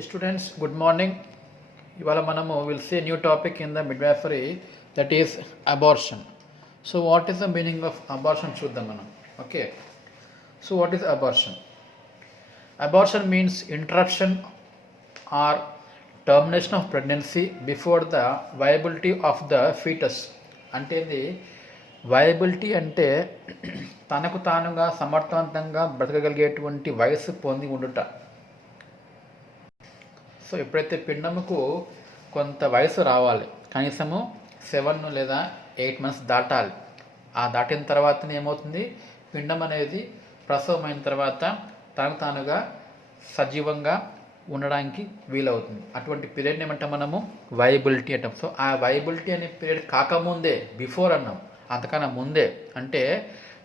Students, good morning. ఇవాళ మనము will see new topic in the midwifery that is abortion. So what is the meaning of abortion చూద్దాం మనం. Okay, so what is abortion? Abortion means interruption or termination of pregnancy before the viability of the foetus. అంటే ఇది viability అంటే తనకు తానుగా సమర్థవంతంగా బ్రతకగలిగేటువంటి వయస్సు పొంది ఉండుట. సో ఎప్పుడైతే పిండముకు కొంత వయసు రావాలి, కనీసము 7 లేదా 8 మంత్స్ దాటాలి. ఆ దాటిన తర్వాతనే ఏమవుతుంది, పిండం అనేది ప్రసవం అయిన తర్వాత తనకు తానుగా సజీవంగా ఉండడానికి వీలవుతుంది. అటువంటి పీరియడ్ని ఏమంటాం మనము, వయబిలిటీ అంటాం. సో ఆ వయబిలిటీ అనే పీరియడ్ కాకముందే, బిఫోర్ అన్నాం, అంతకన్నా ముందే అంటే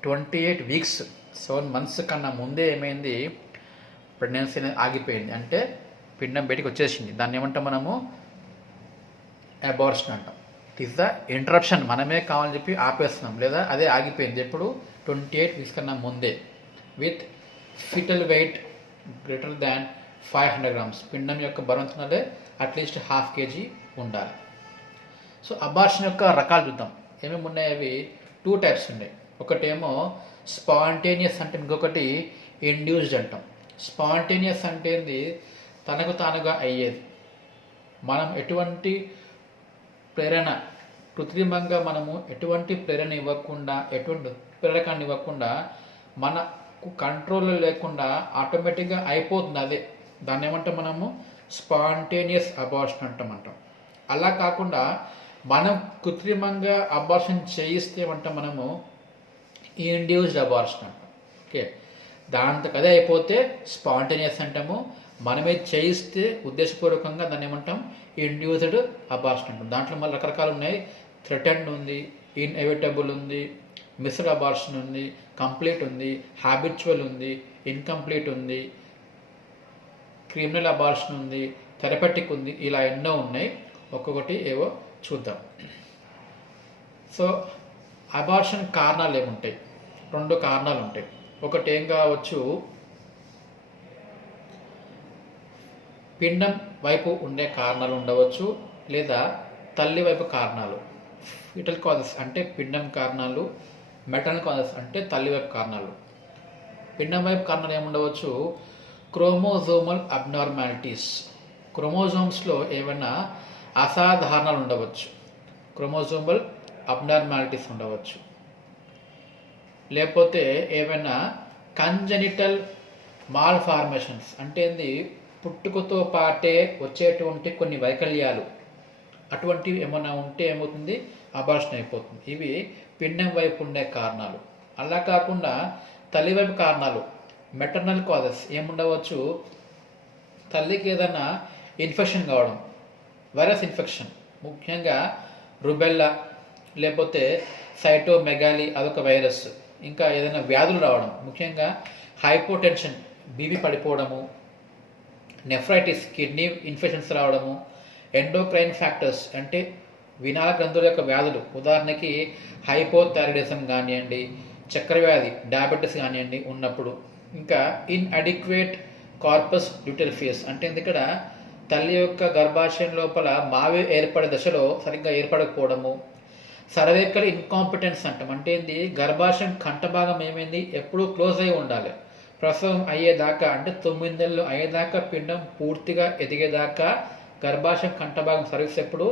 28 వీక్స్ 7 మంత్స్ కన్నా ముందే ఏమైంది, ప్రెగ్నెన్సీ అనేది ఆగిపోయింది, అంటే పిండం బయటికి వచ్చేసింది. దాన్ని ఏమంటాం మనము, అబార్షన్ అంటాం. ఇట్ ఈస్ ద ఇంటరప్షన్, మనమే కావాలని చెప్పి ఆపేస్తున్నాం, లేదా అదే ఆగిపోయింది ఎప్పుడు, 28 వీక్స్ కన్నా ముందే, with fetal weight greater than 500 grams. పిండం యొక్క బరువుతున్నదే అట్లీస్ట్ 1/2 kg ఉండాలి. సో అబార్షన్ యొక్క రకాలు చూద్దాం, ఏమేమి ఉన్నాయి. అవి 2 టైప్స్ ఉన్నాయి. ఒకటేమో స్పాంటేనియస్ అంటే, ఇంకొకటి ఇండ్యూస్డ్ అంటాం. స్పాంటేనియస్ అంటే ఏంది, తనకు తానుగా అయ్యేది. మనం ఎటువంటి ప్రేరణ, కృత్రిమంగా మనము ఎటువంటి ప్రేరణ ఇవ్వకుండా, ఎటువంటి ప్రేరకాన్ని ఇవ్వకుండా, మనకు కంట్రోల్లో లేకుండా ఆటోమేటిక్గా అయిపోతుంది అదే. దాన్ని ఏమంటాం మనము, స్పాంటేనియస్ అబార్షన్ అంటాం. అలా కాకుండా మనం కృత్రిమంగా అబార్షన్ చేయిస్తే ఏమంటాం మనము, ఇండ్యూస్డ్ అబార్షన్ అంటాం. ఓకే, దాంతో అదే అయిపోతే స్పాంటేనియస్ అంటాము. మనమే చేయిస్తే ఉద్దేశపూర్వకంగా దాన్ని ఏమంటాం, ఇండ్యూస్డ్ అబార్షన్ అంటాం. దాంట్లో మళ్ళీ రకరకాలు ఉన్నాయి. థ్రెటన్డ్ ఉంది, ఇన్ఎవిటబుల్ ఉంది, మిస్డ్ అబార్షన్ ఉంది, కంప్లీట్ ఉంది, హ్యాబిచువల్ ఉంది, ఇన్కంప్లీట్ ఉంది, క్రిమినల్ అబార్షన్ ఉంది, థెరపెటిక్ ఉంది. ఇలా ఎన్నో ఉన్నాయి. ఒక్కొక్కటి ఏవో చూద్దాం. సో అబార్షన్ కారణాలు ఏముంటాయి, 2 కారణాలు ఉంటాయి. ఒకటి ఏం కావచ్చు, పిండం వైపు ఉండే కారణాలు ఉండవచ్చు, లేదా తల్లి వైపు కారణాలు. ఫిటల్ కాజెస్ అంటే పిండం కారణాలు, మెటర్నల్ కాజెస్ అంటే తల్లి వైపు కారణాలు. పిండం వైపు కారణాలు ఏముండవచ్చు, క్రోమోజోమల్ అబ్నార్మాలిటీస్. క్రోమోజోమ్స్లో ఏమైనా అసాధారణాలు ఉండవచ్చు, క్రోమోజోమల్ అబ్నార్మాలిటీస్ ఉండవచ్చు. లేకపోతే ఏమైనా కంజెనిటల్ మాల్ ఫార్మేషన్స్ అంటే ఏంది, పుట్టుకతో పాటే వచ్చేటువంటి కొన్ని వైకల్యాలు, అటువంటివి ఏమైనా ఉంటే ఏమవుతుంది, అబార్షన్ అయిపోతుంది. ఇవి పిండం వైపు ఉండే కారణాలు. అలా కాకుండా తల్లి వైపు కారణాలు, మెటర్నల్ కాజెస్ ఏముండవచ్చు, తల్లికి ఏదైనా ఇన్ఫెక్షన్ కావడం, వైరస్ ఇన్ఫెక్షన్, ముఖ్యంగా రుబెల్లా, లేకపోతే సైటోమెగాలి అదొక వైరస్, ఇంకా ఏదైనా వ్యాధులు రావడం, ముఖ్యంగా హైపోటెన్షన్, బీపీ పడిపోవడము, నెఫ్రైటిస్, కిడ్నీ ఇన్ఫెక్షన్స్ రావడము, ఎండోక్రైన్ ఫ్యాక్టర్స్ అంటే వినాల గ్రంథుల యొక్క వ్యాధులు, ఉదాహరణకి హైపోథైరాయిడిజం కానివ్వండి, చక్కెర వ్యాధి, డయాబెటీస్ కానివ్వండి ఉన్నప్పుడు, ఇంకా ఇన్అడిక్వేట్ కార్పస్ ల్యూటెరిఫియస్ అంటే ఇక్కడ తల్లి యొక్క గర్భాశయం లోపల మావి ఏర్పడే దశలో సరిగ్గా ఏర్పడకపోవడము, సర్వైకల్ ఇన్కాంపిటెన్స్ అంటాం. అంటే ఏంది, గర్భాశయం కంఠభాగం ఏమైంది, ఎప్పుడూ క్లోజ్ అయి ఉండాలి. ప్రసవం అయ్యేదాకా అంటే 9 నెలలు అయ్యేదాకా, పిండం పూర్తిగా ఎదిగేదాకా గర్భాశయం కంఠభాగం సర్వీస్ ఎప్పుడు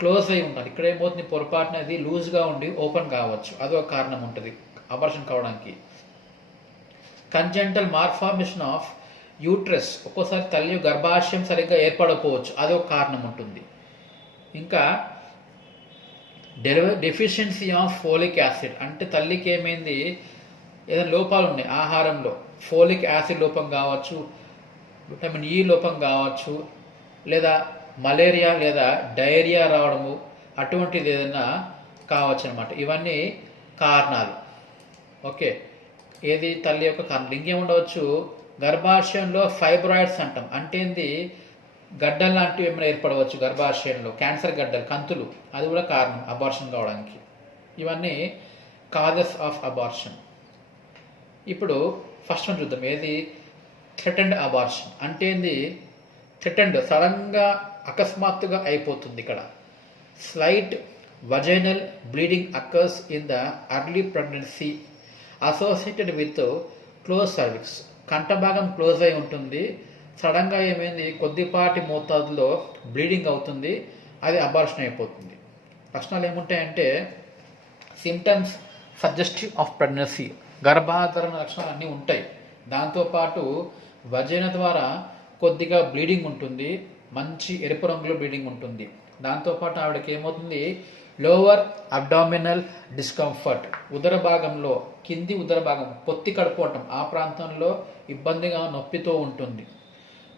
క్లోజ్ అయి ఉండాలి. ఇక్కడ ఏమవుతుంది, పొరపాటున అది లూజ్గా ఉండి ఓపెన్ కావచ్చు, అదొక కారణం ఉంటుంది అబార్షన్ కావడానికి. కంజెంటల్ మాల్ఫార్మేషన్ ఆఫ్ యూట్రస్, ఒక్కోసారి తల్లి గర్భాశయం సరిగ్గా ఏర్పడకపోవచ్చు, అదొక కారణం ఉంటుంది. ఇంకా డెఫిషియన్సీ ఆఫ్ ఫోలిక్ యాసిడ్ అంటే తల్లికి ఏమైంది, ఏదైనా లోపాలు ఉన్నాయి ఆహారంలో, ఫోలిక్ యాసిడ్ లోపం కావచ్చు, విటమిన్ ఈ లోపం కావచ్చు, లేదా మలేరియా లేదా డయేరియా రావడము, అటువంటిది ఏదైనా కావచ్చు అనమాట. ఇవన్నీ కారణాలు. ఓకే, ఏది తల్లి యొక్క కారణాలు. ఇంకేముండవచ్చు, గర్భాశయంలో ఫైబ్రాయిడ్స్ అంటాం. అంటే ఏంది, గడ్డలు లాంటివి ఏమైనా ఏర్పడవచ్చు గర్భాశయంలో, క్యాన్సర్ గడ్డలు, కంతులు, అది కూడా కారణం అబార్షన్ కావడానికి. ఇవన్నీ కాజెస్ ఆఫ్ అబార్షన్. ఇప్పుడు ఫస్ట్ వన్ చూద్దాం, ఏది థ్రెటన్డ్ అబార్షన్ అంటే ఏంది, థ్రెటెండ్ సడన్గా అకస్మాత్తుగా అయిపోతుంది ఇక్కడ. Slight vaginal bleeding occurs in the early pregnancy associated with close cervix. కంఠ భాగం క్లోజ్ అయి ఉంటుంది, సడన్గా ఏమైంది కొద్దిపాటి మోతాదులో బ్లీడింగ్ అవుతుంది, అది అబార్షన్ అయిపోతుంది. లక్షణాలు ఏముంటాయంటే సిమ్టమ్స్ సజెస్టివ్ ఆఫ్ ప్రెగ్నెన్సీ, గర్భాధారణ లక్షణాలు అన్నీ ఉంటాయి. దాంతోపాటు వజైన ద్వారా కొద్దిగా బ్లీడింగ్ ఉంటుంది, మంచి ఎరుపు రంగులో బ్లీడింగ్ ఉంటుంది. దాంతోపాటు ఆవిడకి ఏమవుతుంది లోవర్ అబ్డామినల్ డిస్కంఫర్ట్, ఉదర భాగంలో కింది ఉదర భాగం పొత్తి కడుపు అంటాం ఆ ప్రాంతంలో ఇబ్బందిగా నొప్పితో ఉంటుంది.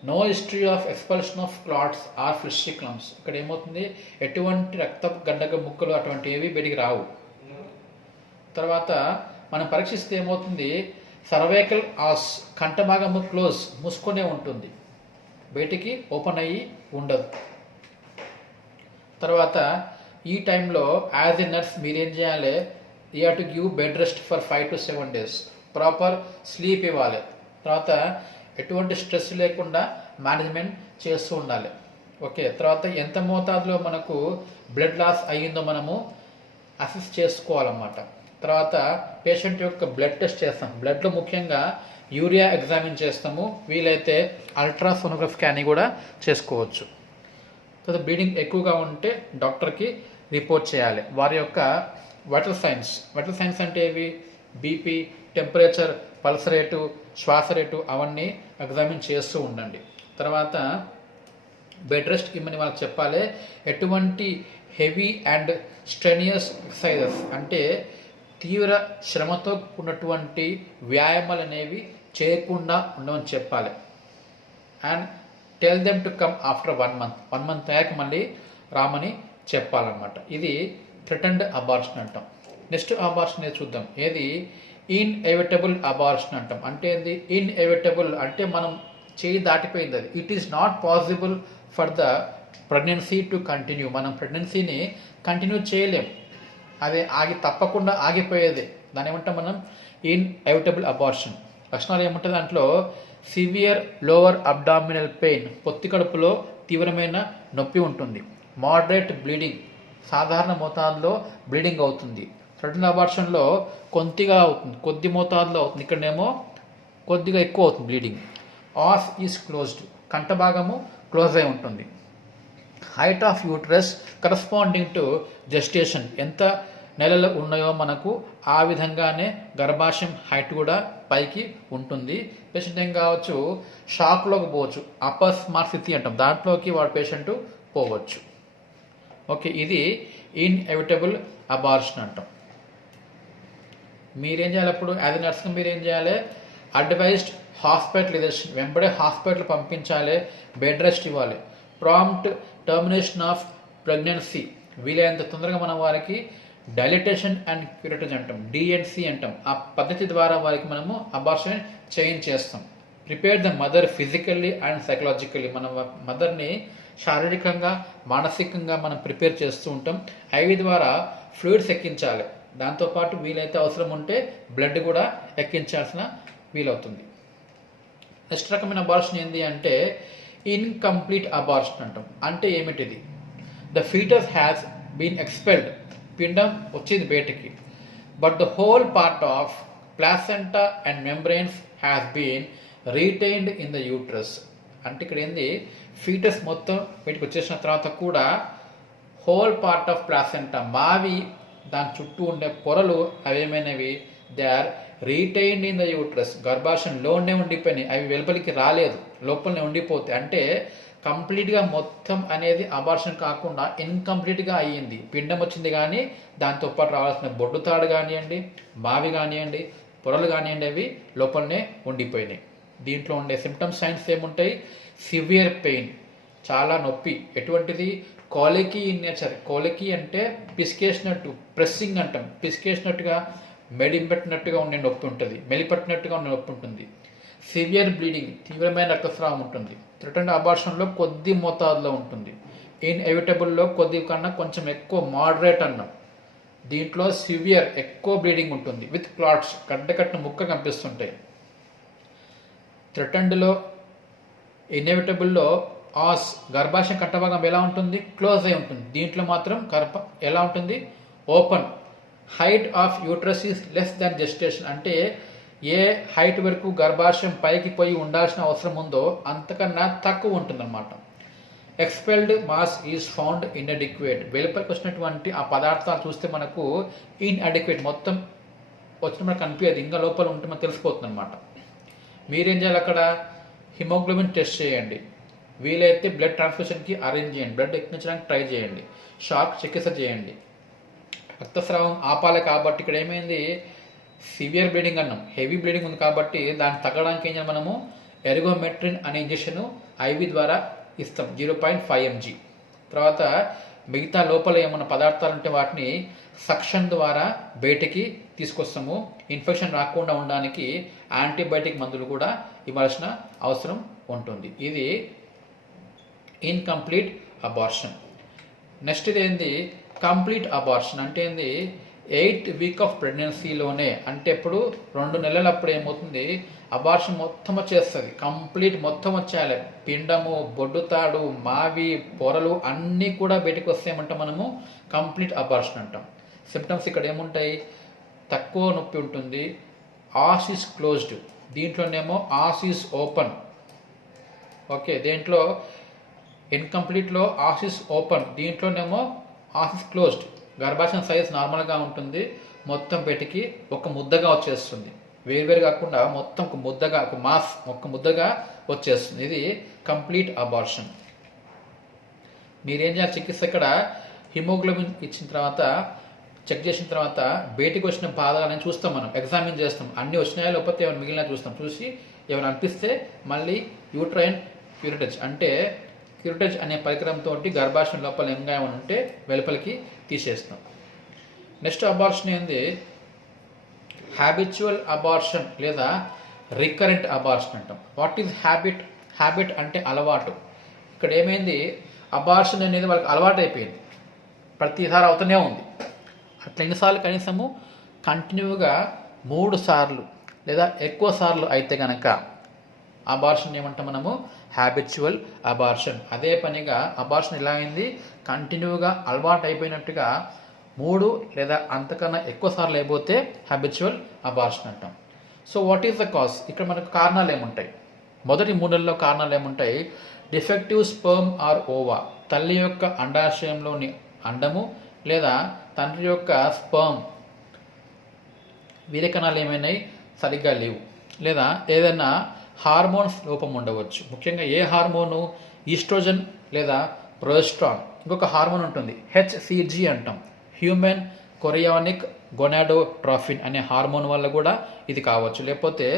No history of expulsion of clots or ఫిస్టిక్లమ్స్, ఇక్కడ ఏమవుతుంది ఎటువంటి రక్త గడ్డగ ముక్కలు అటువంటి ఏవి బయటికి రావు. తర్వాత మనం పరీక్షిస్తే ఏమవుతుంది సర్వైకల్ ఆస్, కంఠ భాగము క్లోజ్ మూసుకొనే ఉంటుంది, బయటికి ఓపెన్ అయ్యి ఉండదు. తర్వాత ఈ టైంలో యాజ్ ఎ నర్స్ మీరేం చేయాలి, you have to give bed rest for 5 to 7 days, proper sleep ఇవ్వాలి. తర్వాత ఎటువంటి స్ట్రెస్ లేకుండా మేనేజ్మెంట్ చేస్తూ ఉండాలి. ఓకే, తర్వాత ఎంత మోతాదులో మనకు బ్లడ్ లాస్ అయ్యిందో మనము అసెస్ చేసుకోవాలన్నమాట. తర్వాత పేషెంట్ యొక్క బ్లడ్ టెస్ట్ చేస్తాం, బ్లడ్లో ముఖ్యంగా యూరియా ఎగ్జామిన్ చేస్తాము, వీలైతే అల్ట్రాసోనోగ్రఫీ స్కానింగ్ కూడా చేసుకోవచ్చు. తర్వాత బ్లీడింగ్ ఎక్కువగా ఉంటే డాక్టర్కి రిపోర్ట్ చేయాలి. వారి యొక్క వైటల్ సైన్స్ అంటే ఏవి బీపీ, టెంపరేచర్, పల్స్ రేటు, శ్వాస రేటు అవన్నీ ఎగ్జామిన్ చేస్తూ ఉండండి. తర్వాత బెడ్ రెస్ట్ ఇమ్మని వాళ్ళకి చెప్పాలి. ఎటువంటి హెవీ అండ్ స్ట్రెనియస్ ఎక్సర్సైజెస్ అంటే తీవ్ర శ్రమతో ఉన్నటువంటి వ్యాయామాలు అనేవి చేయకుండా ఉండమని చెప్పాలి. And tell them to come after 1 month, 1 month అయ్యాక మళ్ళీ రామని చెప్పాలన్నమాట. ఇది థ్రెటెండ్ అబార్షన్ అంటాం. నెక్స్ట్ అబార్షన్ చూద్దాం, ఏది ఇన్ఎవిటబుల్ అబార్షన్ అంటాం. అంటే ఏంది ఇన్ఎవిటబుల్ అంటే మనం చేయి దాటిపోయింది, అది it is not possible for the pregnancy to continue, మనం ప్రెగ్నెన్సీని కంటిన్యూ చేయలేం, అదే తప్పకుండా ఆగిపోయేది, దాని ఏమంటాం మనం ఇన్ఎవిటబుల్ అబార్షన్. లక్షణాలు ఏముంటుంది దాంట్లో సివియర్ లోవర్ అబ్డామినల్ పెయిన్, పొత్తి కడుపులో తీవ్రమైన నొప్పి ఉంటుంది. మోడరేట్ బ్లీడింగ్, సాధారణ మోతాదులో బ్లీడింగ్ అవుతుంది. థ్రెటెండ్ అబార్షన్లో కొద్దిగా అవుతుంది, కొద్ది మోతాదులో అవుతుంది, ఇక్కడనేమో కొద్దిగా ఎక్కువ అవుతుంది బ్లీడింగ్. ఆస్ ఈజ్ క్లోజ్డ్, కంఠ భాగము క్లోజ్ అయి ఉంటుంది. Height of uterus corresponding to gestation, ఎంత నెలలు ఉన్నాయో మనకు ఆ విధంగానే గర్భాశయం హైట్ కూడా పైకి ఉంటుంది. పేషెంట్ ఏం కావచ్చు షాక్లోకి పోవచ్చు, అపస్మార్స్థితి అంటాం, దాంట్లోకి వాడు పేషెంట్ పోవచ్చు. ఓకే, ఇది ఇన్ఎవిటబుల్ అబార్షన్ అంటాం. మీరేం చేయాలి అప్పుడు యాజ్ ఎ నర్స్గా మీరేం చేయాలి, అడ్వైజ్డ్ హాస్పిటలైజేషన్, వెంబడే హాస్పిటల్ పంపించాలి, బెడ్ రెస్ట్ ఇవ్వాలి. ప్రాంప్ట్ టర్మినేషన్ ఆఫ్ ప్రెగ్నెన్సీ, వీలైనంత తొందరగా మనం వారికి డైలటేషన్ అండ్ క్యూరేటేజ్ అంటాం, డిఎన్సి అంటాం, ఆ పద్ధతి ద్వారా వారికి మనము అబార్షన్ చేస్తాం. Prepare the mother physically and psychologically, మన మదర్ని శారీరకంగా మానసికంగా మనం ప్రిపేర్ చేస్తూ ఉంటాం. ఐవి ద్వారా ఫ్లూయిడ్స్ ఎక్కించాలి, దాంతోపాటు వీలైతే అవసరం ఉంటే బ్లడ్ కూడా ఎక్కించాల్సిన వీలవుతుంది. నెక్స్ట్ రకమైన అబార్షన్ ఏంటి అంటే ఇన్కంప్లీట్ అబార్షన్ అంటాం. అంటే ఏమిటిది, the foetus has been expelled, పిండం వచ్చింది బయటికి, but the whole part of placenta and membranes has been retained in the uterus. అంటే ఇక్కడ ఏంది ఫీటస్ మొత్తం బయటకు వచ్చేసిన తర్వాత కూడా హోల్ పార్ట్ ఆఫ్ ప్లాసెంటా, మావి దాని చుట్టూ ఉండే పొరలు అవేమైనవి they are retained in the uterus, గర్భాశయంలోనే ఉండిపోయినాయి, అవి వెలుపలికి రాలేదు, లోపలనే ఉండిపోతాయి. అంటే కంప్లీట్గా మొత్తం అనేది అబార్షన్ కాకుండా ఇన్కంప్లీట్గా అయ్యింది, పిండం వచ్చింది కానీ దాంతోపాటు రావాల్సిన బొడ్డు తాడు కానివ్వండి, మావి కానివ్వండి, పొరలు కానివ్వండి, అవి లోపలనే ఉండిపోయినాయి. దీంట్లో ఉండే సిమ్టమ్స్ సైన్స్ ఏముంటాయి, సివియర్ పెయిన్, చాలా నొప్పి, ఎటువంటిది కోలికీ ఇన్ నేచర్, కోలికీ అంటే పిసికేసినట్టు, ప్రెస్సింగ్ అంటాం, పిసికేసినట్టుగా మెడిపెట్టినట్టుగా ఉండే నొప్పి ఉంటుంది, మెలిపట్టినట్టుగా ఉండే నొప్పి ఉంటుంది. సివియర్ బ్లీడింగ్, తీవ్రమైన రక్తస్రావం ఉంటుంది. థ్రెటెండ్ అబార్షన్లో కొద్ది మోతాదులో ఉంటుంది. ఇన్ఎవిటబుల్లో కొద్ది కన్నా కొంచెం ఎక్కువ, మోడరేట్ అన్నాం. దీంట్లో సివియర్ ఎక్కువ బ్లీడింగ్ ఉంటుంది విత్ క్లాట్స్, గడ్డకట్టిన ముక్క కనిపిస్తుంటాయి. థ్రెటెండ్లో ఇన్ఎవిటబుల్లో ఆస్ గర్భాశయం కంఠభాగం ఎలా ఉంటుంది, క్లోజ్ అయి ఉంటుంది. దీంట్లో మాత్రం ఎలా ఉంటుంది, open. Height of uterus is less than gestation, అంటే ఏ హైట్ వరకు గర్భాశయం పైకి పోయి ఉండాల్సిన అవసరం ఉందో అంతకన్నా తక్కువ ఉంటుందన్నమాట. Expelled mass is found inadequate, వెలుపలికి వచ్చినటువంటి ఆ పదార్థాలు చూస్తే మనకు ఇన్అడిక్వేట్ మొత్తం వచ్చిన మనకు కనిపించదు, ఇంకా లోపల ఉంటే మనకు తెలిసిపోతుంది అనమాట. మీరేం చేయాలి, అక్కడ హిమోగ్లోబిన్ టెస్ట్ చేయండి, వీలైతే బ్లడ్ ట్రాన్స్ఫ్యూషన్కి అరేంజ్ చేయండి, బ్లడ్ ఎక్కించడానికి ట్రై చేయండి, షాక్ చికిత్స చేయండి. రక్తస్రావం ఆపాలి కాబట్టి ఇక్కడ ఏమైంది, సివియర్ బ్లీడింగ్ అన్నాం, హెవీ బ్లీడింగ్ ఉంది కాబట్టి దాన్ని తగ్గడానికి ఏం చేయాలి, మనము ఎర్గోమెట్రిన్ అనే ఇంజెక్షన్ ఐవి ద్వారా ఇస్తాం 0.5 mg. తర్వాత మిగతా లోపల ఏమైనా పదార్థాలు ఉంటే వాటిని సక్షన్ ద్వారా బయటికి తీసుకొస్తాము. ఇన్ఫెక్షన్ రాకుండా ఉండడానికి యాంటీబయాటిక్ మందులు కూడా ఇవ్వాల్సిన అవసరం ఉంటుంది. ఇది ఇన్కంప్లీట్ అబార్షన్. నెక్స్ట్ ఇది ఏంది, కంప్లీట్ అబార్షన్ అంటే ఏంది, 8th వీక్ ఆఫ్ ప్రెగ్నెన్సీలోనే, అంటే ఇప్పుడు 2 నెలలప్పుడు ఏమవుతుంది, అబార్షన్ మొత్తం వచ్చేస్తుంది, కంప్లీట్ మొత్తం వచ్చేయాలి. పిండము, బొడ్డుతాడు, మావి, పొరలు అన్నీ కూడా బయటకు వస్తాయమంటే మనము కంప్లీట్ అబార్షన్ అంటాం. సిమ్టమ్స్ ఇక్కడ ఏముంటాయి, తక్కువ నొప్పి ఉంటుంది, ఆస్ ఈస్ క్లోజ్డ్, దీంట్లోనేమో ఆస్ ఈస్ ఓపెన్. ఓకే, దేంట్లో ఇన్కంప్లీట్లో ఆస్ ఈస్ ఓపెన్, దీంట్లోనేమో ఆస్ ఈస్ క్లోజ్డ్. గర్భాశయం సైజ్ నార్మల్గా ఉంటుంది, మొత్తం బయటికి ఒక ముద్దగా వచ్చేస్తుంది, వేరువేరు కాకుండా మొత్తం ఒక ముద్దగా, ఒక మాస్, ఒక ముద్దగా వచ్చేస్తుంది. ఇది కంప్లీట్ అబార్షన్. మీరేం చేయాలి, చికిత్స ఇక్కడ హిమోగ్లోబిన్ ఇచ్చిన తర్వాత, చెక్ చేసిన తర్వాత బయటికి వచ్చిన భాగాలను చూస్తాం, మనం ఎగ్జామిన్ చేస్తాం, అన్నీ వచ్చినాయా లేకపోతే ఏమైనా మిగిలిన చూస్తాం. చూసి ఏమైనా అనిపిస్తే మళ్ళీ యూట్రైన్ క్యూరిటేజ్, అంటే క్యూరిటేజ్ అనే పరికరంతో గర్భాశయం లోపల ఇంకా ఏమైనా ఉంటే వెలుపలికి తీసేస్తాం. నెక్స్ట్ అబార్షన్ ఏంది, హ్యాబిచువల్ అబార్షన్ లేదా రికరెంట్ అబార్షన్ అంటాం. వాట్ ఈజ్ హ్యాబిట్, హ్యాబిట్ అంటే అలవాటు. ఇక్కడ ఏమైంది, అబార్షన్ అనేది వాళ్ళకి అలవాటు అయిపోయింది, ప్రతిసారి అవుతూనే ఉంది. అట్లా ఎన్నిసార్లు, కనీసము కంటిన్యూగా 3 సార్లు లేదా ఎక్కువ సార్లు అయితే కనుక అబార్షన్ ఏమంటాం మనము, హ్యాబిచువల్ అబార్షన్. అదే పనిగా అబార్షన్ ఎలా అయింది, కంటిన్యూగా అలవాటు అయిపోయినట్టుగా 3 లేదా అంతకన్నా ఎక్కువ సార్లు అయిపోతే హ్యాబిచువల్ అబార్షన్ అంటాం. So what is the cause, ఇక్కడ మనకు కారణాలు ఏముంటాయి, మొదటి 3 నెలల్లో కారణాలు ఏముంటాయి, డిఫెక్టివ్ స్పర్మ్ ఆర్ ఓవా, తల్లి యొక్క అండాశయంలోని అండము లేదా తండ్రి యొక్క స్పర్మ్ వీరకణాలు ఏమైనాయి సరిగ్గా లేవు, లేదా ఏదైనా హార్మోన్స్ లోపం ఉండవచ్చు. ముఖ్యంగా ఏ హార్మోను, ఈస్ట్రోజన్ లేదా ప్రొజెస్ట్రాన్. ఇంకొక హార్మోన్ ఉంటుంది హెచ్సిజి అంటాం, హ్యూమన్ కొరియానిక్ గొనాడోట్రోఫిన్ అనే హార్మోన్ వల్ల కూడా ఇది కావచ్చు. లేకపోతే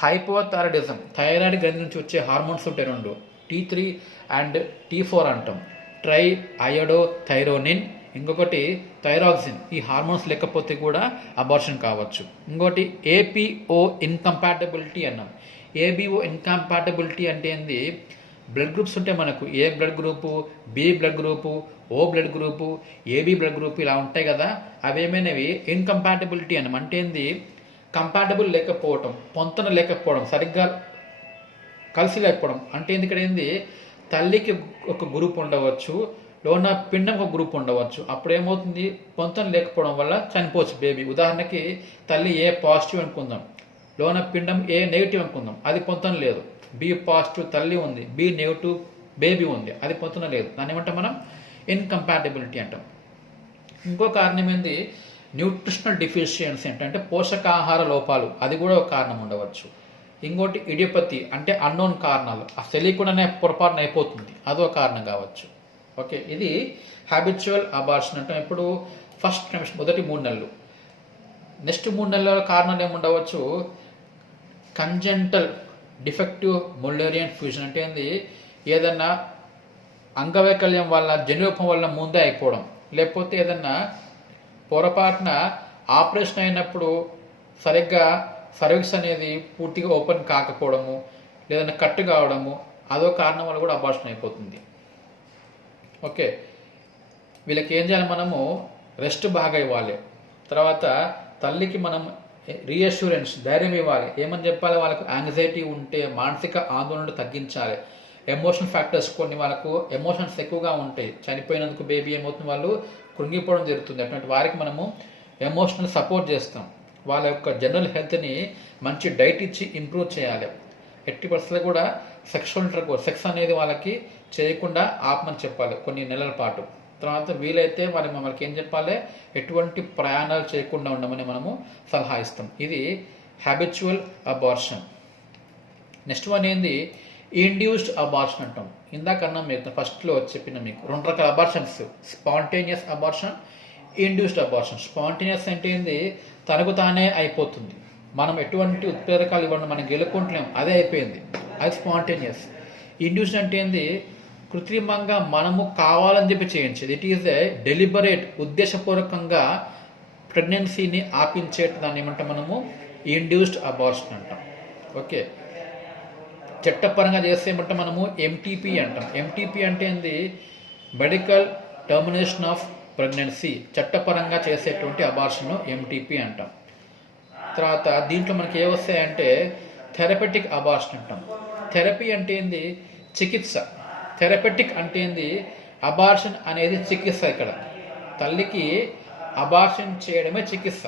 హైపోథైరాయిడిజం, థైరాయిడ్ గ్రంథి నుంచి వచ్చే హార్మోన్స్ ఉంటాయి 2, T3 అండ్ T4 అంటాం, ట్రై అయోడోథైరోనిన్, ఇంకొకటి థైరాక్సిన్. ఈ హార్మోన్స్ లేకపోతే కూడా అబార్షన్ కావచ్చు. ఇంకోటి ఏపీఓ ఇన్కంపాటబిలిటీ అన్నాం. ఏబిఓ ఇన్కంపాటబిలిటీ అంటే ఏంది, బ్లడ్ గ్రూప్స్ ఉంటాయి మనకు, A blood group, B blood group, O blood group, AB blood group, ఇలా ఉంటాయి కదా. అవేమైనవి ఇన్కంపాటబిలిటీ అన్నాం. అంటే ఏంది, కంపాటబుల్ లేకపోవడం, పొంతన లేకపోవడం, సరిగ్గా కలిసి లేకపోవడం. అంటే ఇక్కడ ఏంది, తల్లికి ఒక గ్రూప్ ఉండవచ్చు, లోన పిండం ఒక గ్రూప్ ఉండవచ్చు. అప్పుడు ఏమవుతుంది, పొంతన లేకపోవడం వల్ల చనిపోవచ్చు బేబీ. ఉదాహరణకి తల్లి ఏ పాజిటివ్ అనుకుందాం, లోన పిండం ఏ నెగిటివ్ అనుకుందాం, అది పొంతన లేదు. బి పాజిటివ్ తల్లి ఉంది, బి నెగిటివ్ బేబీ ఉంది, అది పొంతన లేదు. దాన్ని ఏమంటాం మనం, ఇన్కంపాటబిలిటీ అంటాం. ఇంకో కారణం ఏంది, న్యూట్రిషనల్ డిఫిషియన్సీ అంటే పోషకాహార లోపాలు, అది కూడా ఒక కారణం ఉండవచ్చు. ఇంకోటి ఇడియోపతి అంటే అన్నోన్ కారణాలు, ఆ తెలియకుండానే పొరపాటున అయిపోతుంది, అదో కారణం కావచ్చు. ఓకే, ఇది హ్యాబిచువల్ అబార్షన్ అంటాం. ఇప్పుడు ఫస్ట్ మొదటి 3 నెలలు. నెక్స్ట్ 3 నెలల కారణాలు ఏముండవచ్చు, కంజెంటల్ డిఫెక్టివ్ ముల్లెరియన్ ఫ్యూజన్ అంటే ఏంది, ఏదన్నా అంగవైకల్యం వల్ల, జన్యురూపం వల్ల ముందే అయిపోవడం, లేకపోతే ఏదన్నా పొరపాటున ఆపరేషన్ అయినప్పుడు సరిగ్గా సర్విక్స్ అనేది పూర్తిగా ఓపెన్ కాకపోవడము, లేదన్నా కట్టు కావడము, అదో కారణం వల్ల కూడా అబార్షన్ అయిపోతుంది. ఓకే, వీళ్ళకి ఏం చేయాలి, మనము రెస్ట్ బాగా ఇవ్వాలి. తర్వాత తల్లికి మనం రీఅష్యూరెన్స్, ధైర్యం ఇవ్వాలి. ఏమని చెప్పాలి, వాళ్ళకు యాంగ్జైటీ ఉంటే మానసిక ఆందోళన తగ్గించాలి. ఎమోషనల్ ఫ్యాక్టర్స్ కొన్ని వాళ్ళకు ఎమోషన్స్ ఎక్కువగా ఉంటాయి. చనిపోయినందుకు బేబీ ఏమవుతుంది, వాళ్ళు కృంగిపోవడం జరుగుతుంది. అటువంటి వారికి మనము ఎమోషనల్ సపోర్ట్ చేస్తాం. వాళ్ళ యొక్క జనరల్ హెల్త్ని మంచి డైట్ ఇచ్చి ఇంప్రూవ్ చేయాలి. ఎట్టి పరిస్థితుల్లో కూడా సెక్షువల్ ఇంటర్కోర్స్, సెక్స్ అనేది వాళ్ళకి చేయకుండా ఆపమని చెప్పాలి కొన్ని నెలల పాటు. తర్వాత వీలైతే మనకి ఏం చెప్పాలి, ఎటువంటి ప్రయాణాలు చేయకుండా ఉండమని మనము సలహా ఇస్తాం. ఇది హ్యాబిచువల్ అబార్షన్. నెక్స్ట్ వన్ ఏంది, ఇండ్యూస్డ్ అబార్షన్ అంటాం. ఇందాకన్నా మీకు ఫస్ట్లో చెప్పిన మీకు 2 రకాల abortions, spontaneous abortion, induced abortion. Spontaneous అంటే ఏంది, తనకు తానే అయిపోతుంది, మనం ఎటువంటి ఉత్ప్రేరకాలు ఇవ్వడం మనం గెలుకుంటలేం, అదే అయిపోయింది, అది స్పాంటేనియస్. ఇండ్యూస్డ్ అంటే ఏంది, కృత్రిమంగా మనము కావాలని చెప్పి చేయించేది. ఇట్ ఈజ్ ఏ డెలిబరేట్, ఉద్దేశపూర్వకంగా ప్రెగ్నెన్సీని ఆపించేట దాన్ని ఏమంటాం మనము ఇండ్యూస్డ్ అబార్షన్ అంటాం. ఓకే, చట్టపరంగా చేస్తే ఏమంటే మనము ఎంటీపీ అంటాం. ఎంటీపీ అంటే ఏంది, మెడికల్ టర్మినేషన్ ఆఫ్ ప్రెగ్నెన్సీ. చట్టపరంగా చేసేటువంటి అబార్షన్ ఎంటీపీ అంటాం. తర్వాత దీంట్లో మనకి ఏ వస్తాయంటే థెరపెటిక్ అబార్షన్ అంటాం. థెరపీ అంటే ఏంది, చికిత్స. థెరపెటిక్ అంటే ఏంది, అబార్షన్ అనేది చికిత్స. ఇక్కడ తల్లికి అబార్షన్ చేయడమే చికిత్స.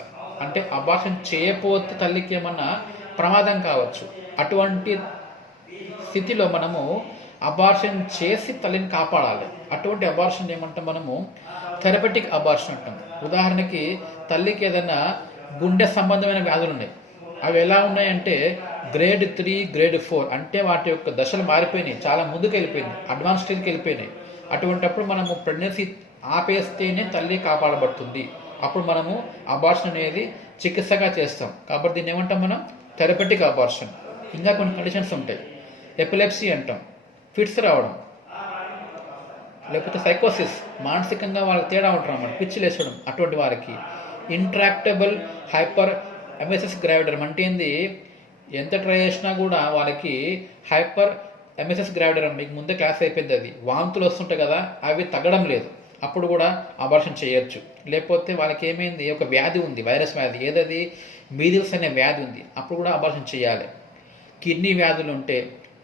అంటే అబార్షన్ చేయకపోతే తల్లికి ఏమన్నా ప్రమాదం కావచ్చు. అటువంటి స్థితిలో మనము అబార్షన్ చేసి తల్లిని కాపాడాలి. అటువంటి అబార్షన్ ఏమంటాం మనము థెరపెటిక్ అబార్షన్ అంటాం. ఉదాహరణకి తల్లికి ఏదైనా గుండె సంబంధమైన వ్యాధులు ఉన్నాయి. అవి ఎలా ఉన్నాయంటే గ్రేడ్ 3, గ్రేడ్ 4, అంటే వాటి యొక్క దశలు మారిపోయినాయి, చాలా ముందుకు వెళ్ళిపోయింది, అడ్వాన్స్ స్టేజ్కి వెళ్ళిపోయినాయి. అటువంటప్పుడు మనము ప్రెగ్నెన్సీ ఆపేస్తేనే తల్లి కాపాడబడుతుంది. అప్పుడు మనము అబార్షన్ అనేది చికిత్సగా చేస్తాం. కాబట్టి దీన్ని ఏమంటాం మనం థెరపెటిక్ అబార్షన్. ఇంకా కొన్ని కండిషన్స్ ఉంటాయి. ఎపిలెప్సీ అంటాం, ఫిట్స్ రావడం, లేకపోతే సైకోసిస్, మానసికంగా వాళ్ళకి తేడా ఉంటారు అన్నమాట, పిచ్చి లేచడం. అటువంటి వారికి ఇంట్రాక్టబుల్ హైపర్ ఎమెసిస్ గ్రావిడరం అంటే ఏంది, ఎంత ట్రై చేసినా కూడా వాళ్ళకి హైపర్ ఎమెసిస్ గ్రావిడరం, మీకు ముందే క్లాస్ అయిపోయింది, అది వాంతులు వస్తుంటాయి కదా, అవి తగ్గడం లేదు, అప్పుడు కూడా అబార్షన్ చేయొచ్చు. లేకపోతే వాళ్ళకి ఏమైంది, ఒక వ్యాధి ఉంది, వైరస్ వ్యాధి, ఏదది మీజిల్స్ అనే వ్యాధి ఉంది, అప్పుడు కూడా అబార్షన్ చేయాలి. కిడ్నీ వ్యాధులు ఉంటే,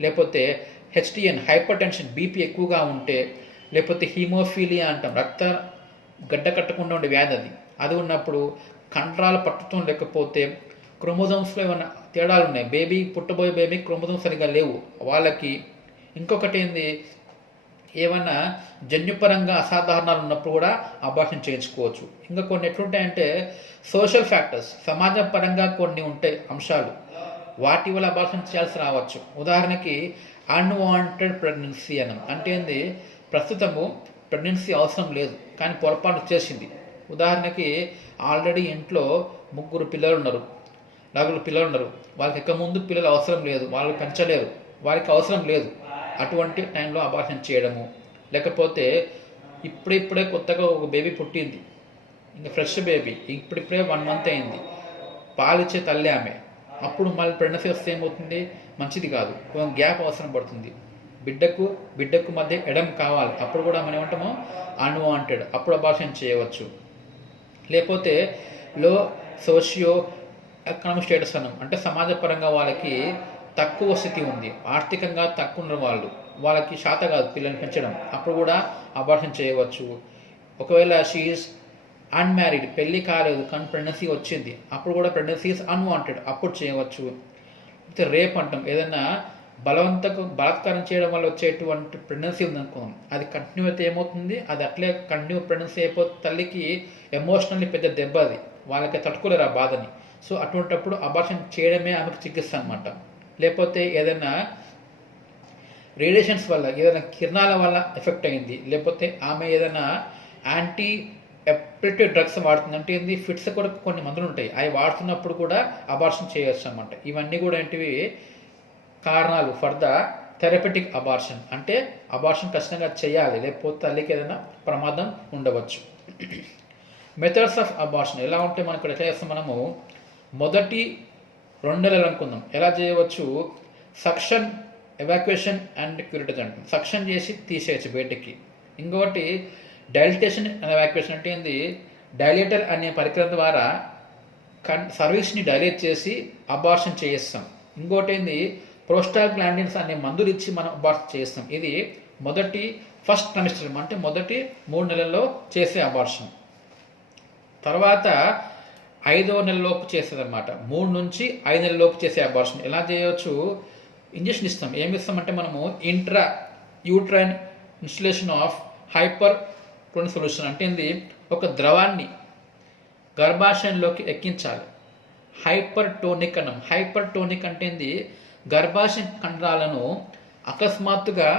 లేకపోతే హెచ్టిఎన్ హైపర్ టెన్షన్, బీపీ ఎక్కువగా ఉంటే, లేకపోతే హీమోఫీలియా అంటాం, రక్త గడ్డ కట్టకుండా ఉండే వ్యాధి, అది ఉన్నప్పుడు, కండరాలు పట్టుతం లేకపోతే క్రోమోజోమ్స్లో ఏమైనా తేడాలు ఉన్నాయి, బేబీ పుట్టబోయే బేబీ క్రోమోజోమ్స్ సరిగా లేవు వాళ్ళకి. ఇంకొకటి ఏంది, ఏమన్నా జన్యుపరంగా అసాధారణాలు ఉన్నప్పుడు కూడా అబార్షన్ చేయించుకోవచ్చు. ఇంకా కొన్ని ఎట్లుంటాయంటే సోషల్ ఫ్యాక్టర్స్, సమాజ పరంగా కొన్ని ఉంటాయి అంశాలు, వాటి వల్ల అబార్షన్ చేయాల్సి రావచ్చు. ఉదాహరణకి అన్వాంటెడ్ ప్రెగ్నెన్సీ అనం అంటే ఏంది, ప్రస్తుతము ప్రెగ్నెన్సీ అవసరం లేదు కానీ పొరపాటు చేసింది. ఉదాహరణకి ఆల్రెడీ ఇంట్లో 3 పిల్లలు ఉన్నారు, 4 పిల్లలు ఉన్నారు, వాళ్ళకి ఇక ముందు పిల్లలు అవసరం లేదు, వాళ్ళు పెంచలేరు, వారికి అవసరం లేదు, అటువంటి టైంలో అబార్షన్ చేయడము. లేకపోతే ఇప్పుడిప్పుడే కొత్తగా ఒక బేబీ పుట్టింది, ఇంకా ఫ్రెష్ బేబీ, ఇప్పుడిప్పుడే 1 మంత్ అయింది, పాలిచ్చే తల్లి ఆమె, అప్పుడు మళ్ళీ ప్రెగ్నెన్సీ వస్తే ఏమవుతుంది, మంచిది కాదు, కొంచెం గ్యాప్ అవసరం పడుతుంది, బిడ్డకు మధ్య ఎడం కావాలి, అప్పుడు కూడా మనం ఏమంటామో అన్వాంటెడ్, అప్పుడు అబార్షన్ చేయవచ్చు. లేకపోతే లో సోషియో ఎకనామిక్ స్టేటస్ అన్నాం, అంటే సమాజపరంగా వాళ్ళకి తక్కువ స్థితి ఉంది, ఆర్థికంగా తక్కువ ఉన్న వాళ్ళకి శాత కాదు పిల్లల్ని పెంచడం, అప్పుడు కూడా అబార్షన్ చేయవచ్చు. ఒకవేళ షీఈస్ అన్మ్యారీడ్, పెళ్ళి కాలేదు కానీ ప్రెగ్నెన్సీ వచ్చింది, అప్పుడు కూడా ప్రెగ్నెన్సీ ఈజ్ అన్వాంటెడ్, అప్పుడు చేయవచ్చు. అయితే రేప్ అంటాం, ఏదైనా బలాత్కారం చేయడం వల్ల వచ్చేటువంటి ప్రెగ్నెన్సీ ఉందనుకుందాం, అది కంటిన్యూ అయితే ఏమవుతుంది, అది అట్లే కంటిన్యూ ప్రెగ్నెన్సీ అయిపోతే తల్లికి ఎమోషనల్లీ పెద్ద దెబ్బ, అది వాళ్ళకి తట్టుకోలేరు ఆ బాధని. సో అటువంటిప్పుడు అబార్షన్ చేయడమే ఆమెకు చికిత్స అనమాట. లేకపోతే ఏదైనా రేడియేషన్స్ వల్ల, ఏదైనా కిరణాల వల్ల ఎఫెక్ట్ అయింది, లేకపోతే ఆమె ఏదైనా యాంటీ ఎపిలెప్టిక్ డ్రగ్స్ వాడుతుంది, అంటే ఏంది, ఫిట్స్ కూడా కొన్ని మందులు ఉంటాయి, అవి వాడుతున్నప్పుడు కూడా అబార్షన్ చేయవచ్చు అనమాట. ఇవన్నీ కూడా ఏంటివి కారణాలు ఫర్ ద థెరపెటిక్ అబార్షన్. అంటే అబార్షన్ ఖచ్చితంగా చేయాలి, లేకపోతే తల్లికి ఏదైనా ప్రమాదం ఉండవచ్చు. మెథడ్స్ ఆఫ్ అబార్షన్ ఎలా ఉంటే మనం ఇక్కడ ఎట్లా చేస్తాం, మనము మొదటి 2 నెలలు అనుకుందాం, ఎలా చేయవచ్చు, సక్షన్, ఎవాక్యుయేషన్ అండ్ క్యూరిటేజ్ అంటాం, సక్షన్ చేసి తీసేయచ్చు బయటికి. ఇంకొకటి డైలిటేషన్ అండ్ ఎవాక్యుయేషన్ అంటే ఏంది, డైలేటర్ అనే పరికరం ద్వారా సర్వీస్ని డైలేట్ చేసి అబార్షన్ చేయిస్తాం. ఇంకోటి ఏంది ప్రోస్టాగ్లాండిన్స్ అనే మందులు ఇచ్చి మనం అబార్షన్ చేస్తాం. ఇది ఫస్ట్ ట్రైమిస్టర్ అంటే మొదటి 3 నెలల్లో చేసే అబార్షన్. తర్వాత 5వ నెలలోపు చేసేది అనమాట. 3 నుంచి 5 నెలలోపు చేసే అబార్షన్ ఎలా చేయవచ్చు? ఇంజెక్షన్ ఇస్తాం. ఏమి ఇస్తామంటే మనము intrauterine instillation of hypertonic solution అంటే ఏంది, ఒక ద్రవాన్ని గర్భాశయంలోకి ఎక్కించాలి. హైపర్ టోనిక్ అన్నాం. హైపర్ టోనిక్ అంటే ఏంది, గర్భాశయ కండరాలను అకస్మాత్తుగా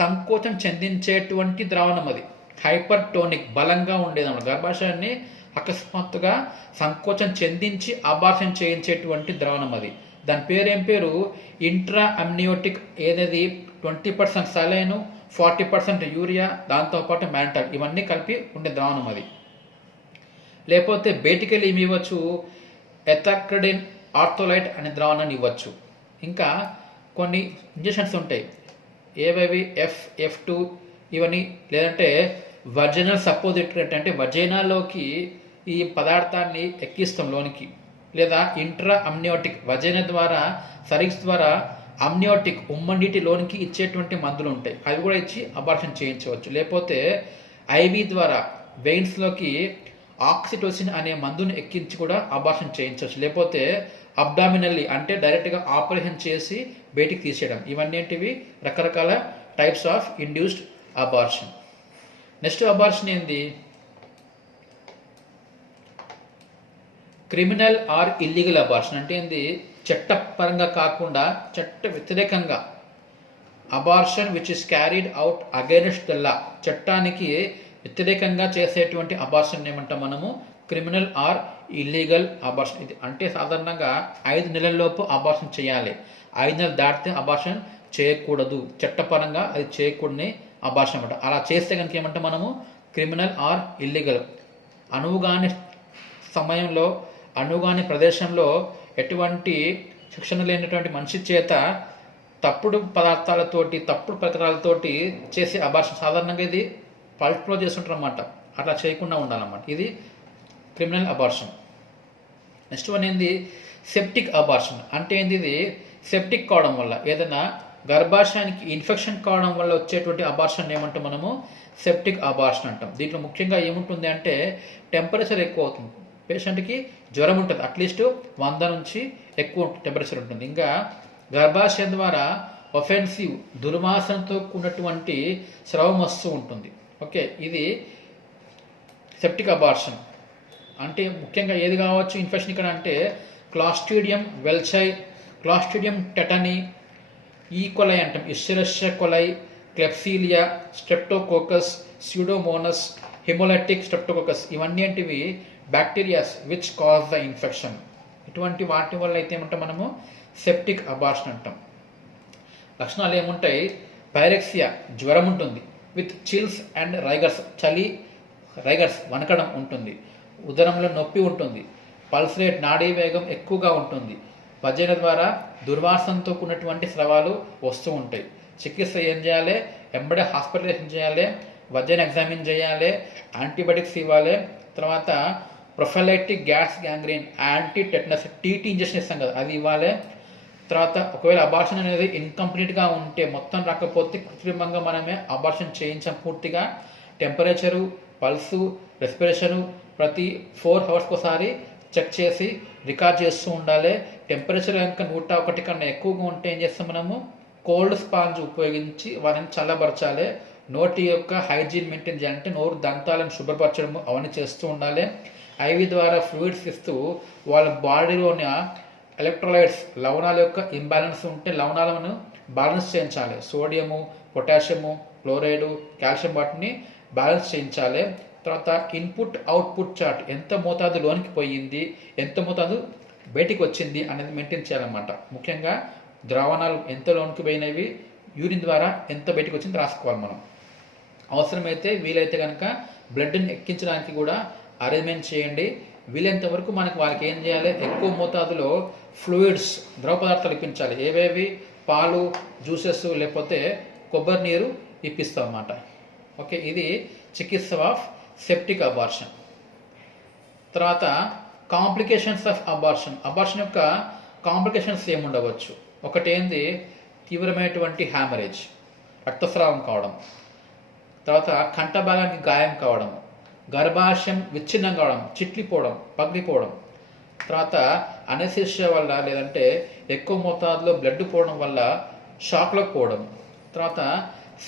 సంకోచం చెందించేటువంటి ద్రావణం. అది హైపర్ టోనిక్, బలంగా ఉండేదన్నమాట. గర్భాశయాన్ని అకస్మాత్తుగా సంకోచం చెందించి అబార్షన్ చేయించేటువంటి ద్రావణం అది. దాని పేరు ఏం పేరు? Intra amniotic. ఏదది 20% సలైను, 40% యూరియా, దాంతోపాటు మ్యాంటల్, ఇవన్నీ కలిపి ఉండే ద్రావణం అది. లేకపోతే బయటికెళ్ళి ఏమి ఇవ్వచ్చు? ఎథాక్రిడిన్ ఆర్థోలైట్ అనే ద్రావణాన్ని ఇవ్వచ్చు. ఇంకా కొన్ని ఇంజెక్షన్స్ ఉంటాయి. ఏవేవి? F2 ఇవన్నీ. లేదంటే వర్జినల్ సపోజిటరీ అంటే వజైనాలోకి ఈ పదార్థాన్ని ఎక్కిస్తాం లోనికి. లేదా ఇంట్రా అమ్నియోటిక్, వజైన ద్వారా సరిక్స్ ద్వారా అమ్నియోటిక్ ఉమ్మనీటి లోనికి ఇచ్చేటువంటి మందులు ఉంటాయి. అవి కూడా ఇచ్చి అబార్షన్ చేయించవచ్చు. లేకపోతే ఐవి ద్వారా వెయిన్స్లోకి ఆక్సిటోసిన్ అనే మందుని ఎక్కించి కూడా అబార్షన్ చేయించవచ్చు. లేకపోతే అబ్డామినల్లీ అంటే డైరెక్ట్గా ఆపరేషన్ చేసి బయటికి తీసేయడం. ఇవన్నీ రకరకాల types of induced abortion. Next abortion ఏంది? క్రిమినల్ ఆర్ ఇల్లీగల్ అబార్షన్ అంటే ఏంది, చట్టపరంగా కాకుండా చట్ట వ్యతిరేకంగా. Abortion which is carried out against the law, చట్టానికి వ్యతిరేకంగా చేసేటువంటి అబార్షన్ ఏమంటాం మనము? Criminal or illegal abortion. ఇది అంటే సాధారణంగా 5 నెలల్లోపు అబార్షన్ చేయాలి. 5 నెలలు దాటితే అబార్షన్ చేయకూడదు. చట్టపరంగా అది చేయకూడని అబార్షన్ అనమాట. అలా చేస్తే కనుక ఏమంటాం మనము? Criminal or illegal. అనువుగాని సమయంలో, అనువుగాని ప్రదేశంలో, ఎటువంటి శిక్షణ లేనటువంటి మనిషి చేత తప్పుడు పదార్థాలతోటి, తప్పుడు పరికరాలతోటి చేసే అబార్షన్. సాధారణంగా ఇది పల్ప్లో చేస్తుంటారు అన్నమాట. అట్లా చేయకుండా ఉండాలన్నమాట. ఇది క్రిమినల్ అబార్షన్. నెక్స్ట్ వన్ ఏంది? సెప్టిక్ అబార్షన్ అంటే ఏంది? ఇది సెప్టిక్ కావడం వల్ల, ఏదైనా గర్భాశయానికి ఇన్ఫెక్షన్ కావడం వల్ల వచ్చేటువంటి అబార్షన్ ఏమంటాం మనము? సెప్టిక్ అబార్షన్ అంటాం. దీంట్లో ముఖ్యంగా ఏముంటుంది అంటే టెంపరేచర్ ఎక్కువ అవుతుంది. పేషెంట్కి జ్వరం ఉంటుంది, అట్లీస్ట్ 100 నుంచి ఎక్కువ టెంపరేచర్ ఉంటుంది. ఇంకా గర్భాశయం ద్వారా ఒఫెన్సివ్, దుర్వాసనతో కూడినటువంటి స్రవం వస్తూ ఉంటుంది. ఓకే, ఇది సెప్టిక్ అబార్షన్. అంటే ముఖ్యంగా ఏది కావచ్చు ఇన్ఫెక్షన్ ఇక్కడ అంటే క్లాస్ట్రీడియం వెల్చై, క్లాస్ట్రీడియం టెటనీ, ఈకొలై అంటాం, ఇస్టెరిషియా కొలై, క్లెప్సీలియా, స్ట్రెప్టోకోకస్, స్యూడోమోనస్, హిమోలైటిక్ స్ట్రెప్టోకోకస్, ఇవన్నీ ఏంటివి bacterias which cause the infection. ఇటువంటి వాటి వల్ల అయితే ఏమంటాం మనము? సెప్టిక్ అబార్షన్ అంటాం. లక్షణాలు ఏముంటాయి? పైరెక్సియా, జ్వరం ఉంటుంది, విత్ చిల్స్ అండ్ రైగర్స్, చలి, రైగర్స్, వణకడం ఉంటుంది. ఉదరంలో నొప్పి ఉంటుంది. పల్స్ రేట్, నాడీ వేగం ఎక్కువగా ఉంటుంది. వజైన ద్వారా దుర్వాసనతో కూడినటువంటి స్రవాలు వస్తూ ఉంటాయి. చికిత్స ఏం చేయాలి? ఎంబడే హాస్పిటలైజేషన్ చేయాలి, వజైన ఎగ్జామిన్ చేయాలి, యాంటీబయాటిక్స్ ఇవ్వాలి. తర్వాత prophylactic gas gangrene, anti tetanus, TT injection ఇస్తాం కదా, అది ఇవ్వాలి. తర్వాత ఒకవేళ అబార్షన్ అనేది ఇన్కంప్లీట్గా ఉంటే, మొత్తం రాకపోతే కృత్రిమంగా మనమే అబార్షన్ చేయించాం పూర్తిగా. టెంపరేచరు, పల్సు, రెస్పిరేషను ప్రతి 4 అవర్స్కి ఒకసారి చెక్ చేసి రికార్డ్ చేస్తూ ఉండాలి. టెంపరేచర్ కనుక 101 కన్నా ఎక్కువగా ఉంటే ఏం చేస్తాం మనము? కోల్డ్ స్పాంజ్ ఉపయోగించి వారిని చల్లబరచాలి. నోటి యొక్క హైజీన్ మెయింటైన్ చేయాలంటే నోరు దంతాలను శుభ్రపరచడం అవన్నీ చేస్తూ ఉండాలి. ఐవి ద్వారా ఫ్లూయిడ్స్ ఇస్తూ వాళ్ళ బాడీలోని ఎలక్ట్రోలైట్స్, లవణాల యొక్క ఇంబ్యాలెన్స్ ఉంటే లవణాలను బ్యాలెన్స్ చేయించాలి. సోడియము, పొటాషియము, క్లోరైడు, కాల్షియం వాటిని బ్యాలెన్స్ చేయించాలి. తర్వాత ఇన్పుట్ అవుట్పుట్ చార్ట్, ఎంత మోతాదు లోనికి పోయింది, ఎంత మోతాదు బయటికి వచ్చింది అనేది మెయింటైన్ చేయాలన్నమాట. ముఖ్యంగా ద్రావణాలు ఎంత లోనికి పోయినవి, యూరిన్ ద్వారా ఎంత బయటికి వచ్చింది రాసుకోవాలి మనం. అవసరమైతే వీలైతే కనుక బ్లడ్ని ఎక్కించడానికి కూడా అరేంజ్మెంట్ చేయండి. వీలైనంత వరకు మనకి వాళ్ళకి ఏం చేయాలి? ఎక్కువ మోతాదులో ఫ్లూయిడ్స్, ద్రవ పదార్థాలు ఇప్పించాలి. ఏవేవి? పాలు, జ్యూసెస్, లేకపోతే కొబ్బరి నీరు ఇప్పిస్తాం అన్నమాట. ఓకే, ఇది చికిత్స ఆఫ్ సెప్టిక్ అబార్షన్. తర్వాత కాంప్లికేషన్స్ ఆఫ్ అబార్షన్. అబార్షన్ యొక్క కాంప్లికేషన్స్ ఏముండవచ్చు? ఒకటి ఏంది? తీవ్రమైనటువంటి హ్యామరేజ్, రక్తస్రావం కావడం, తర్వాత కంఠ భాగానికి గాయం కావడం, గర్భాశయం విచ్ఛిన్నం కావడం, చిట్లిపోవడం, పగిలిపోవడం, తర్వాత అనెస్థీషియా వల్ల లేదంటే ఎక్కువ మోతాదులో బ్లడ్ పోవడం వల్ల షాక్లోకి పోవడం, తర్వాత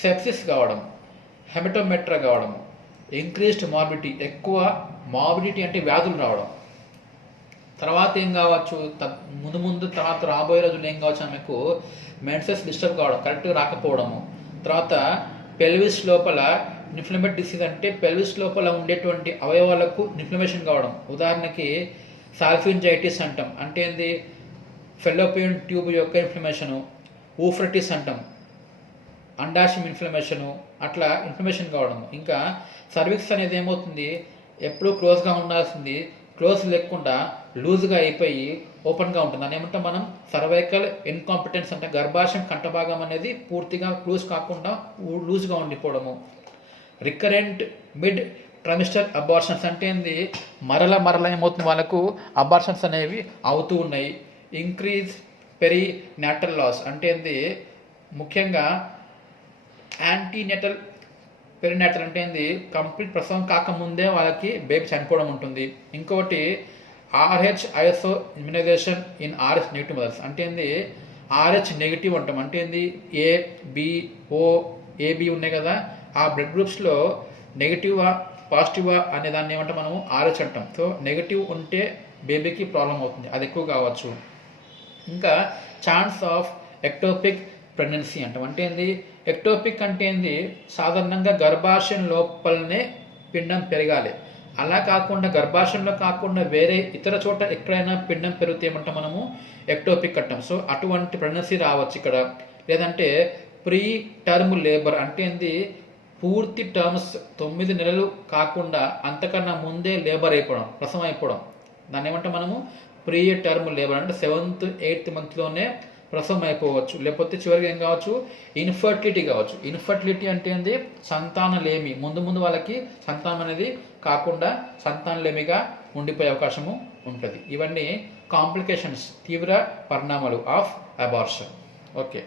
సెప్సిస్ కావడం, హెమటోమెట్రా కావడం, ఇంక్రీజ్డ్ మార్బిడిటీ, ఎక్కువ మార్బిడిటీ అంటే వ్యాధులు రావడం, తర్వాత ఏం కావచ్చు ముందు తర్వాత రాబోయే రోజులు ఏం కావచ్చు ఆమెకు మెన్సెస్ డిస్టర్బ్ కావడం, కరెక్ట్గా రాకపోవడము, తర్వాత పెల్విస్ లోపల ఇన్ఫ్లమేట్ డిసీజ్ అంటే పెల్విస్ లోపల ఉండేటువంటి అవయవాలకు ఇన్ఫ్లమేషన్ కావడం, ఉదాహరణకి సాల్ఫింజైటిస్ అంటాం, అంటే ఏంది ఫెలోపియన్ ట్యూబ్ యొక్క ఇన్ఫ్లమేషను, ఊఫ్రటిస్ అంటాం, అండాశయం ఇన్ఫ్లమేషను, అట్లా ఇన్ఫ్లమేషన్ కావడం. ఇంకా సర్విక్స్ అనేది ఏమవుతుంది, ఎప్పుడూ క్లోజ్గా ఉండాల్సింది క్లోజ్ లేకుండా లూజ్గా అయిపోయి ఓపెన్గా ఉంటుంది. దాన్ని ఏమంటాం మనం సర్వైకల్ ఇన్కాంపిటెన్స్ అంటే గర్భాశయం కంఠభాగం అనేది పూర్తిగా క్లోజ్ కాకుండా లూజ్గా ఉండిపోవడము. రికరెంట్ మిడ్ ట్రైమిస్టర్ అబార్షన్స్ అంటే ఏంది మరల ఏమవుతుంది వాళ్ళకు అబార్షన్స్ అనేవి అవుతూ ఉన్నాయి. ఇంక్రీజ్ పెరినాటల్ లాస్ అంటే ఏంది ముఖ్యంగా యాంటీనేటల్ పెరినాటల్ అంటే ఏంది కంప్లీట్ ప్రసవం కాకముందే వాళ్ళకి బేబీ చనిపోవడం ఉంటుంది. ఇంకోటి RH isoimmunisation in RH negative mothers అంటే ఏంది RH నెగిటివ్ అంటాం, అంటే ఏంది A B O AB ఉన్నాయి కదా, ఆ బ్లడ్ గ్రూప్స్లో నెగిటివా పాజిటివా అనే దాన్ని ఏమంటాం మనము RH అంటాం. సో నెగిటివ్ ఉంటే బేబీకి ప్రాబ్లం అవుతుంది, అది ఎక్కువ కావచ్చు. ఇంకా ఛాన్స్ ఆఫ్ ఎక్టోపిక్ ప్రెగ్నెన్సీ అంటాం, అంటే ఏంది ఎక్టోపిక్ అంటే ఏంది సాధారణంగా గర్భాశయం లోపలనే పిండం పెరగాలి, అలా కాకుండా గర్భాశయంలో కాకుండా వేరే ఇతర చోట ఎక్కడైనా పిండం పెరిగితే ఏమంటాం మనము ఎక్టోపిక్ అంటాం. సో అటువంటి ప్రెగ్నెన్సీ రావచ్చు ఇక్కడ. లేదంటే ప్రీ టర్మ్ లేబర్ అంటే ఏంది పూర్తి టర్మ్స్ 9 నెలలు కాకుండా అంతకన్నా ముందే లేబర్ అయిపోవడం, ప్రసవం అయిపోవడం, దాన్ని ఏమంటాం మనము ప్రీ టర్మ్ లేబర్ అంటే 7th 8th మంత్లోనే ప్రసవం అయిపోవచ్చు. లేకపోతే చివరికి ఏం కావచ్చు ఇన్ఫర్టిలిటీ కావచ్చు. ఇన్ఫర్టిలిటీ అంటే ఏంది సంతానలేమి, ముందు వాళ్ళకి సంతానం అనేది కాకుండా సంతానలేమిగా ఉండిపోయే అవకాశము ఉంటుంది. ఇవన్నీ కాంప్లికేషన్స్, తీవ్ర పరిణామాలు ఆఫ్ అబార్షన్. ఓకే.